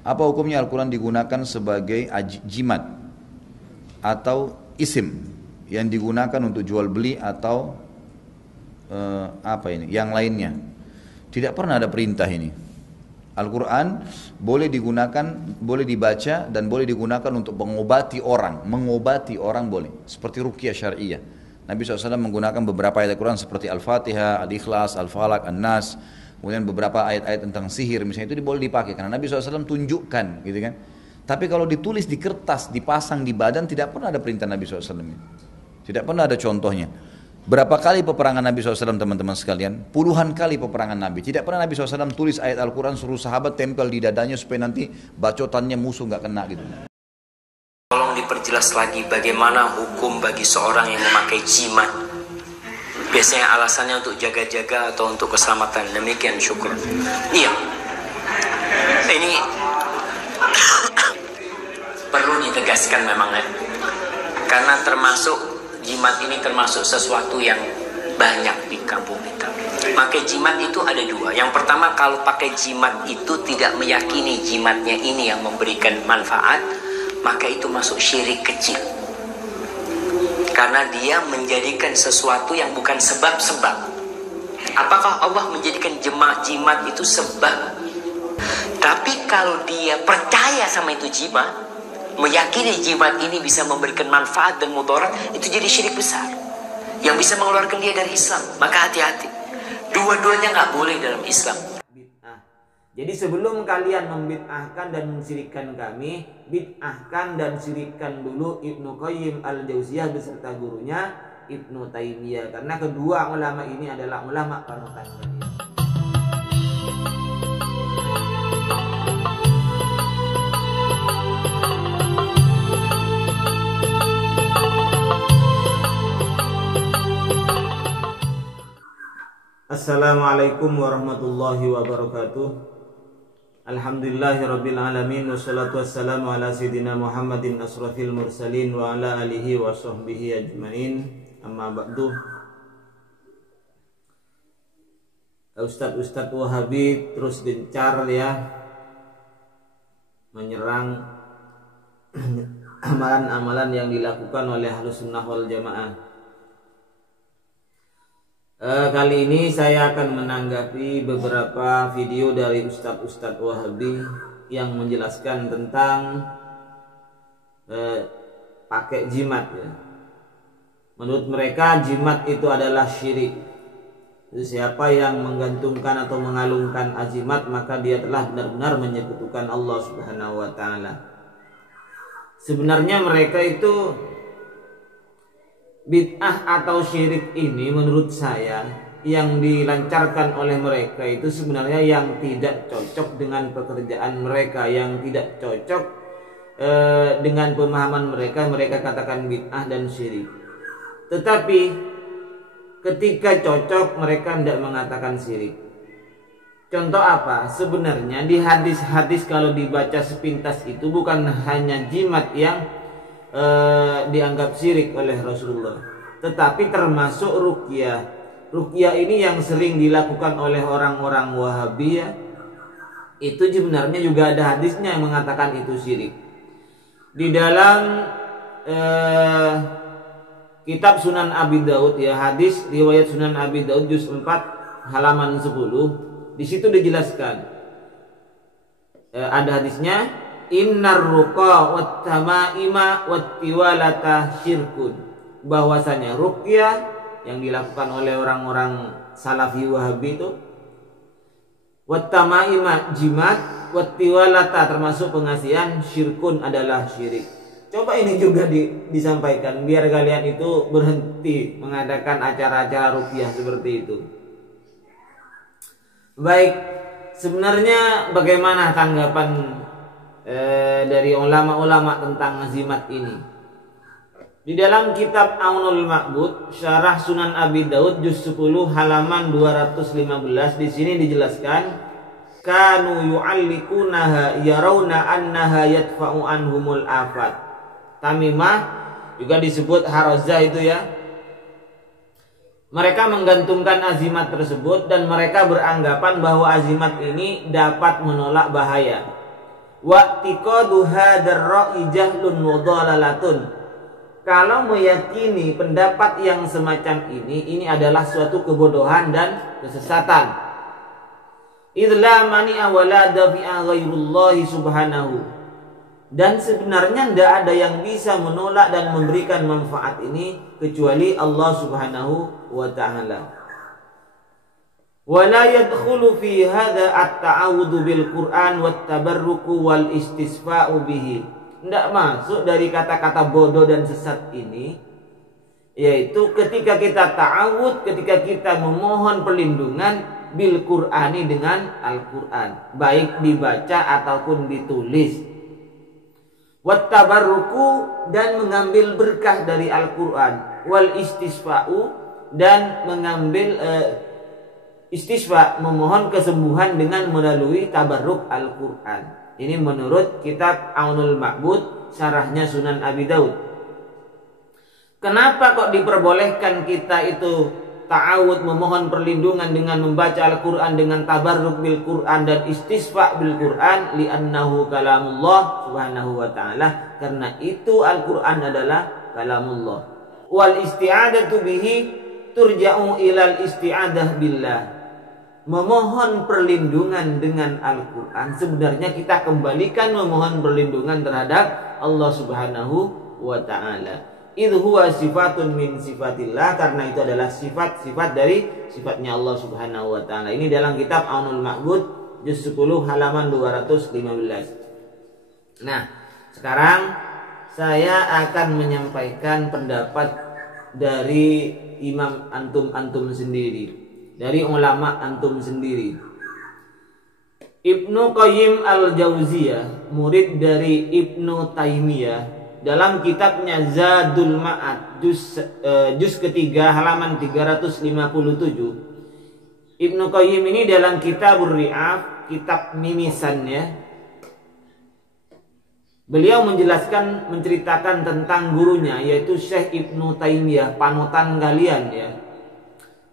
Apa hukumnya Al-Quran digunakan sebagai jimat atau isim yang digunakan untuk jual beli atau yang lainnya? Tidak pernah ada perintah ini. Al-Quran boleh digunakan, boleh dibaca dan boleh digunakan untuk mengobati orang boleh, seperti ruqyah syariah. Nabi SAW menggunakan beberapa ayat Al-Quran seperti Al-Fatihah, Al-Ikhlas, Al-Falaq, An-Nas, kemudian beberapa ayat-ayat tentang sihir misalnya, itu boleh dipakai karena Nabi SAW tunjukkan, gitu kan. Tapi kalau ditulis di kertas, dipasang di badan, tidak pernah ada perintah Nabi SAW. Tidak pernah ada contohnya. Berapa kali peperangan Nabi SAW teman-teman sekalian? Puluhan kali peperangan Nabi. Tidak pernah Nabi SAW tulis ayat Al-Quran suruh sahabat tempel di dadanya supaya nanti bacotannya musuh nggak kena gitu. Tolong diperjelas lagi bagaimana hukum bagi seorang yang memakai jimat. Biasanya alasannya untuk jaga-jaga atau untuk keselamatan. Demikian, syukur. Iya. Ini perlu ditegaskan memang ya. Karena jimat ini termasuk sesuatu yang banyak di kampung kita. Pakai jimat itu ada dua. Yang pertama, kalau pakai jimat itu tidak meyakini jimatnya ini yang memberikan manfaat, maka itu masuk syirik kecil. Karena dia menjadikan sesuatu yang bukan sebab-sebab. Apakah Allah menjadikan jimat itu sebab? Tapi kalau dia percaya sama itu jimat, meyakini jimat ini bisa memberikan manfaat dan mudarat, itu jadi syirik besar yang bisa mengeluarkan dia dari Islam. Maka hati-hati. Dua-duanya nggak boleh dalam Islam. Jadi sebelum kalian membid'ahkan dan mensyirikkan kami, bid'ahkan dan syirikkan dulu Ibnu Qayyim al-Jauziyah beserta gurunya Ibnu Taimiyah. Karena kedua ulama ini adalah ulama panutan kalian. Assalamualaikum warahmatullahi wabarakatuh. Alhamdulillahirabbil alamin, wassalatu wassalamu ala sayyidina Muhammadin asrafil mursalin wa ala alihi wa sahbihi ajmain. Amma ba'du. Ustadz Wahabi terus gencar ya menyerang amalan-amalan yang dilakukan oleh Ahlus Sunnah wal Jamaah. Kali ini saya akan menanggapi beberapa video dari Ustadz Wahabi yang menjelaskan tentang pakai jimat ya. Menurut mereka jimat itu adalah syirik. Siapa yang menggantungkan atau mengalungkan jimat, maka dia telah benar-benar menyekutukan Allah Subhanahu wa taala. Sebenarnya mereka itu bid'ah atau syirik ini menurut saya yang dilancarkan oleh mereka itu sebenarnya yang tidak cocok dengan pekerjaan mereka, yang tidak cocok dengan pemahaman mereka. Mereka katakan bid'ah dan syirik. Tetapi ketika cocok mereka tidak mengatakan syirik. Contoh apa? Sebenarnya di hadis-hadis kalau dibaca sepintas itu bukan hanya jimat yang dianggap syirik oleh Rasulullah, tetapi termasuk ruqyah. Ruqyah ini yang sering dilakukan oleh orang-orang Wahabiyah, itu sebenarnya juga ada hadisnya yang mengatakan itu syirik. Di dalam kitab Sunan Abi Daud ya, hadis riwayat Sunan Abi Daud juz 4 halaman 10, di situ dijelaskan ada hadisnya, innar ruqa wat tamaima wat tiwalata syirkun, bahwasanya ruqyah yang dilakukan oleh orang-orang Salafi Wahabi itu, wat tamaima jimat, wat tiwalata termasuk pengasihan, syirkun adalah syirik. Coba ini juga disampaikan biar kalian itu berhenti mengadakan acara-acara ruqyah seperti itu. Baik, sebenarnya bagaimana tanggapan dari ulama-ulama tentang jimat ini? Di dalam kitab Aunul Ma'bud Syarah Sunan Abi Daud juz 10 halaman 215, di sini dijelaskan, kanu yu'allikunaha yarawna annaha yadfa'u anhumul afat. Tamimah juga disebut harozah itu ya. Mereka menggantungkan azimat tersebut dan mereka beranggapan bahwa azimat ini dapat menolak bahaya. Wa'tiqadu hadzal ra'yi jahlun wa dhalalatun. Kalau meyakini pendapat yang semacam ini adalah suatu kebodohan dan kesesatan. Idla mani'a wala dafi'a ghairullahi subhanahu. Dan sebenarnya tidak ada yang bisa menolak dan memberikan manfaat ini kecuali Allah subhanahu wa ta'ala. Wala yadkhulu fi hadza at-ta'awudhu bil Qur'an wat tabarruku wal istisfa'u bihi. Tidak masuk dari kata-kata bodoh dan sesat ini, yaitu ketika kita ta'awud, ketika kita memohon perlindungan bil Qur'ani dengan Al-Qur'an, baik dibaca ataupun ditulis. Wat tabarruku, dan mengambil berkah dari Al-Qur'an, wal istisfa'u, dan mengambil istisfa, memohon kesembuhan dengan melalui tabarruk Al-Quran. Ini menurut kitab Aunul Ma'bud, syarahnya Sunan Abi Daud. Kenapa kok diperbolehkan kita itu ta'awud, memohon perlindungan dengan membaca Al-Quran, dengan tabarruk bil Quran dan istisfa bil Quran? Li'annahu kalamullah subhanahu wa ta'ala. Karena itu Al-Quran adalah kalamullah. Wal isti'adatu bihi turja'u ilal isti'adah billah. Memohon perlindungan dengan Al-Quran, sebenarnya kita kembalikan memohon perlindungan terhadap Allah subhanahu wa ta'ala. Idh huwa sifatun min sifatillah, karena itu adalah sifat-sifat dari sifatnya Allah subhanahu wa ta'ala. Ini dalam kitab Aunul Ma'bud juz 10 halaman 215. Nah, sekarang saya akan menyampaikan pendapat dari imam antum sendiri, dari ulama antum sendiri. Ibnu Qayyim al-Jauziyah, murid dari Ibnu Taimiyah, dalam kitabnya Zadul Ma'ad juz ketiga halaman 357. Ibnu Qayyim ini dalam Kitabur Ri'af, kitab mimisannya, beliau menceritakan tentang gurunya, yaitu Syekh Ibnu Taimiyah, panutan kalian ya.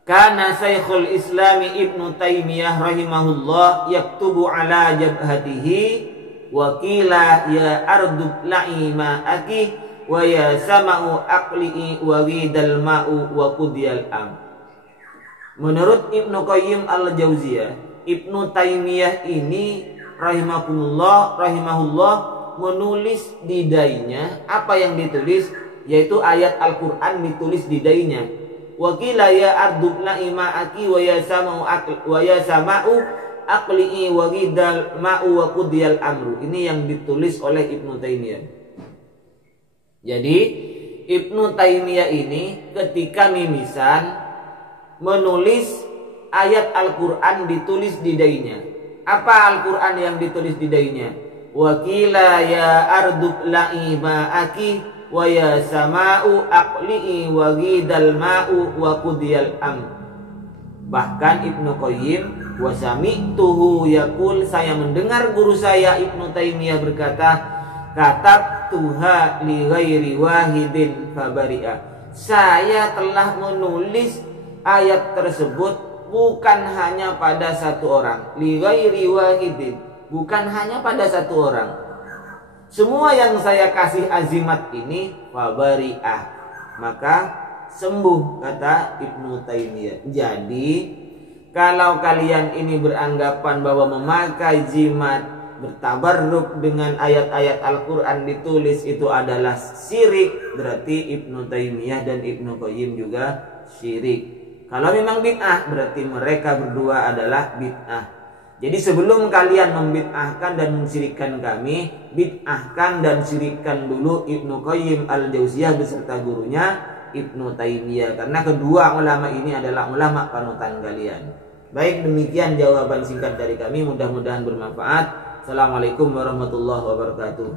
Kana Syekhul Islami Ibnu Taimiyah rahimahullah yaktubu ala jabhatihi wa qila ya ardub la'i ma'aki wa ya sama'u aqli'i wa ghidal ma'u wa qudiyal am. Menurut Ibnu Qayyim al-Jauziyah, Ibnu Taimiyah ini rahimahullah menulis di dainya. Apa yang ditulis? Yaitu ayat Al-Quran ditulis di dainya. Wakila ya ardub la'i ma'aki wa ya sama'u aqli'i wa ghidal ma'u wa qudiyal amru. Ini yang ditulis oleh Ibnu Taimiyah. Jadi Ibnu Taimiyah ini ketika mimisan menulis ayat Al-Quran ditulis di dainya. Apa Al-Quran yang ditulis di dainya? Wakila ya ardub la'i ma'aki wa ya sama'u aqli'i wa ghidal ma'u wa qudiyal am. Bahkan Ibnu Qayyim, wa sami'tuhu yaqul, saya mendengar guru saya Ibnu Taimiyah berkata, katabtuha li ghairi wahidin fabari'a. Saya telah menulis ayat tersebut bukan hanya pada satu orang, li ghairi wahidin, bukan hanya pada satu orang. Semua yang saya kasih azimat ini fabari'ah, maka sembuh, kata Ibnu Taimiyah. Jadi kalau kalian ini beranggapan bahwa memakai jimat, bertabarruk dengan ayat-ayat Al-Quran ditulis itu adalah syirik, berarti Ibnu Taimiyah dan Ibnu Qayyim juga syirik. Kalau memang bid'ah, berarti mereka berdua adalah bid'ah. Jadi sebelum kalian membid'ahkan dan mensyirikkan kami, bid'ahkan dan syirikkan dulu Ibnu Qayyim al-Jauziyah beserta gurunya Ibnu Taimiyah, karena kedua ulama ini adalah ulama panutan kalian. Baik, demikian jawaban singkat dari kami, mudah-mudahan bermanfaat. Assalamualaikum warahmatullahi wabarakatuh.